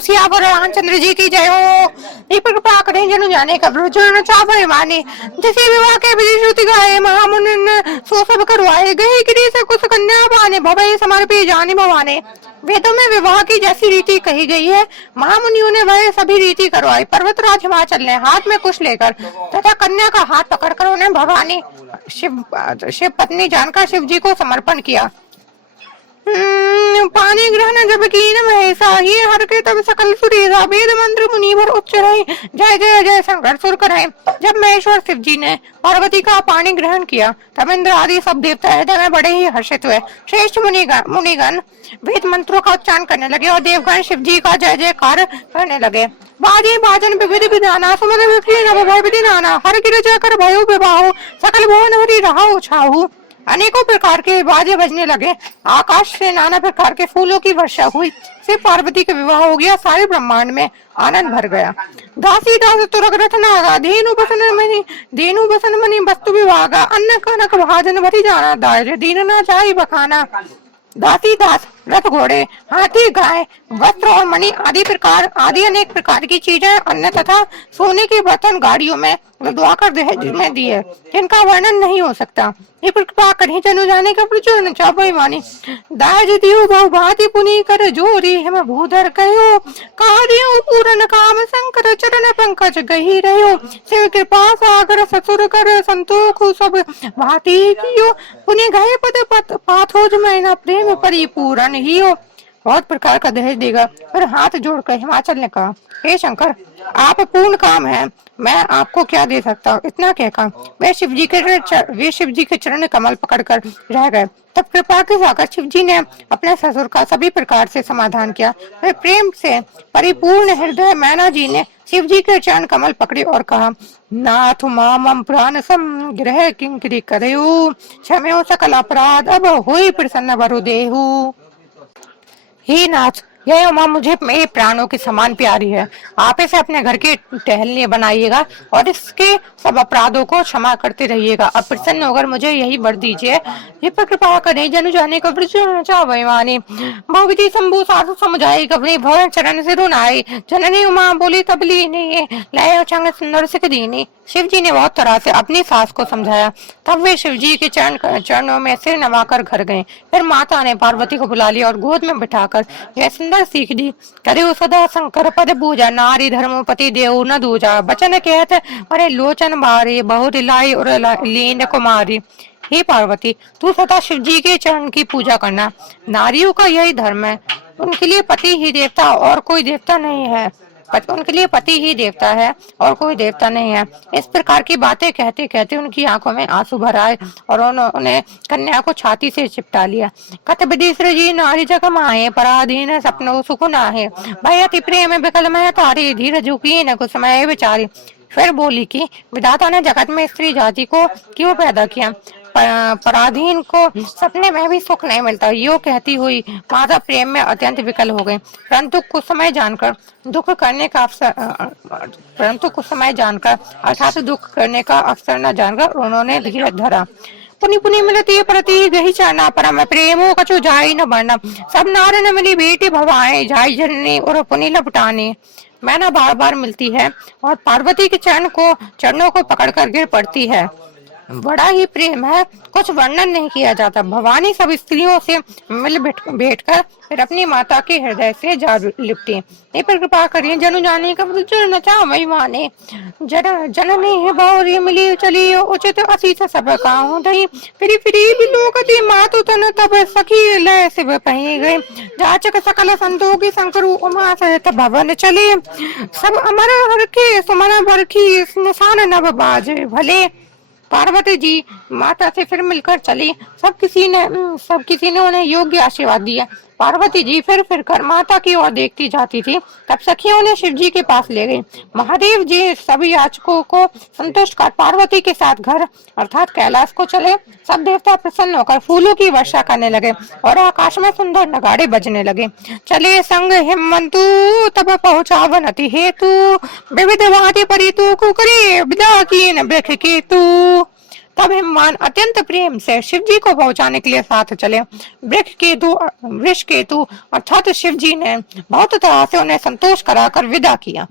सियावर रामचंद्र जी की जय हो। दीपक कृपा करें जनु जाने का ब्रजन चावल माने, जैसे विवाह के विधि श्रुति गाए महामुनि सो सब करवाए, गए गिरी से कुछ कन्या पाने, भवे समर्पी जानी भवाने। वेदों में विवाह की जैसी रीति कही गई है, महामुनियों ने वह सभी रीति करवाई। पर्वतराज हिमाचल ने हाथ में कुश लेकर तथा कन्या का हाथ पकड़कर उन्हें भवानी शिव पत्नी जानकर शिव जी को समर्पण किया। पानी ग्रहण जब कीन महेशा, ये हर के तब सकल सुरेशा, वेद मंत्र मुनि भर उच्च रहे, जय जय जय शंकर सुर कराए। जब महेश्वर शिव जी ने पार्वती का पानी ग्रहण किया तब इंद्र आदि सब देवता हृदय में बड़े ही हर्षित हुए। श्रेष्ठ मुनिगण वेद मंत्रों का उच्चारण करने लगे और देवगण शिव जी का जय जयकार करने लगे। बाजे बाजन विविध विधाना, सुमन विधि नाना, हर गिरजा कर भयो विवाहो, सकल भुवन हरि रहा छाहू। अनेकों प्रकार के बाजे बजने लगे, आकाश से नाना प्रकार के फूलों की वर्षा हुई, फिर पार्वती का विवाह हो गया, सारे ब्रह्मांड में आनंद भर गया। दासी दास तुरग रथ नागा, धेनु बसन मणि वस्तु विभागा, अन्न कनक भाजन भरी जाना, दाय दीन ना जाई बखाना। दासी दास रथ घोड़े हाथी गाय वस्त्र और मणि आदि अनेक प्रकार की चीजें अन्न तथा सोने के बर्तन गाड़ियों में लदवाकर दहेज में दिए, जिनका वर्णन नहीं हो सकता। ये कृपा करें जनु जाने का प्रचुर चाबईमानी, दाज दियो बहु भांति पुनि कर जोरी, हम भूधर कहो कार्यो पूर्ण काम, शंकर चरण पंकज गही रहो, शिव कृपा सागर ससुर कर संतोख सब भांति कियो, पुनि गए पद पाथोज मैना प्रेम परिपूर्ण ही हो। बहुत प्रकार का दहेज देगा। फिर हाथ जोड़कर हिमाचल ने कहा, हे शंकर आप पूर्ण काम है, मैं आपको क्या दे सकता हूँ। इतना कहकर वे शिव जी के चरण कमल पकड़कर रह गए। तब कृपा के सागर शिव जी ने अपने ससुर का सभी प्रकार से समाधान किया। वे प्रेम से परिपूर्ण हृदय मैना जी ने शिव जी के चरण कमल पकड़े और कहा, नाथ मामम प्राण संग्रह किंकरी करयो, क्षमयो सकल अपराध अब होई प्रसन्न वरु देहु। हे नाथ, यह उमा मुझे मेरे प्राणों के समान प्यारी है, आप इसे अपने घर के टहलने बनाइएगा और इसके सब अपराधों को क्षमा करते रहिएगा। अब प्रसन्न होकर मुझे यही वर दीजिए। ये पर कृपा करें जनु जाने को चाहवानी, बहुविधि शंभु साधु समुझाई, कबरी भवन चरण से रुनाई, जननी उमा बोली तबली नहीं लाए चंग सुंदर सिख दीनी। शिव जी ने बहुत तरह से अपनी सास को समझाया। तब वे शिव जी के चरणों में सिर नवाकर घर गए। फिर माता ने पार्वती को बुला लिया और गोद में बिठाकर यह सुंदर सीख दी, करे सदा शंकर पद पूजा, नारी धर्मपति देव न दूजा, बचन कहत अरे लोचन बारे, बहुत लाई और लीन कुमारी। हे पार्वती, तू सदा शिव जी के चरण की पूजा करना, नारियों का यही धर्म है, उनके लिए पति ही देवता और कोई देवता नहीं है, उनके लिए पति ही देवता है और कोई देवता नहीं है। इस प्रकार की बातें कहते कहते उनकी आंखों में आंसू भर आए और उन्होंने कन्या को छाती से चिपटा लिया। कत विदिश्र जी नारी जग माहे, पराधीन सपनो सुख नाहे, भयति प्रेम विकल में तारी, धीर झुकी न कुछ समय विचारी। फिर बोली कि विधाता ने जगत में स्त्री जाति को क्यों पैदा किया, पराधीन को सपने में भी सुख नहीं मिलता। यो कहती हुई माता प्रेम में अत्यंत विकल हो गई, परंतु कुछ समय जानकर अर्थात दुख करने का अवसर न जानकर उन्होंने धीरज धरा। पुनि पुनि मिलती प्रति गही चरना, परम प्रेमो कछु जाई न बढ़ना, सब नार न मिली बेटी भवाए, जाई जननी और पुनि लपटाने। मैना बार बार मिलती है और पार्वती के चरणों को पकड़कर गिर पड़ती है। बड़ा ही प्रेम है, कुछ वर्णन नहीं किया जाता। भवानी सब स्त्रियों से मिल बैठ कर फिर अपनी माता के हृदय से जा लिपटी। पर कृपा करिए जनु जाने का नचा वही माने, जननी है बहुरी मिली चली, उचित असीस सब काहू दही, फिरी बिलोकती मातु तन तब सखी लय शिव पही गए, जाचक सकल संतोषी शंकरु उमा सहित भवन चले, सब अमर हर के सुमन बरखी निशान नव बाजे भले। पार्वती जी माता से फिर मिलकर चली। सब किसी ने उन्हें योग्य आशीर्वाद दिया। पार्वती जी फिर कर माता की ओर देखती जाती थी। तब सखियों ने शिव जी के पास ले गई। महादेव जी सभी याचकों को संतुष्ट कर पार्वती के साथ घर अर्थात कैलाश को चले। सब देवता प्रसन्न होकर फूलों की वर्षा करने लगे और आकाश में सुंदर नगाड़े बजने लगे। चले संग हिमंतु तब पहुंचा वनति हेतु, विविध वादी परितु कुकरे विदा कीन वृक्ष केतु। तब हिमवान अत्यंत प्रेम से शिव जी को पहुंचाने के लिए साथ चले। वृष केतु अर्थात शिव जी ने बहुत तरह से उन्हें संतोष कराकर विदा किया।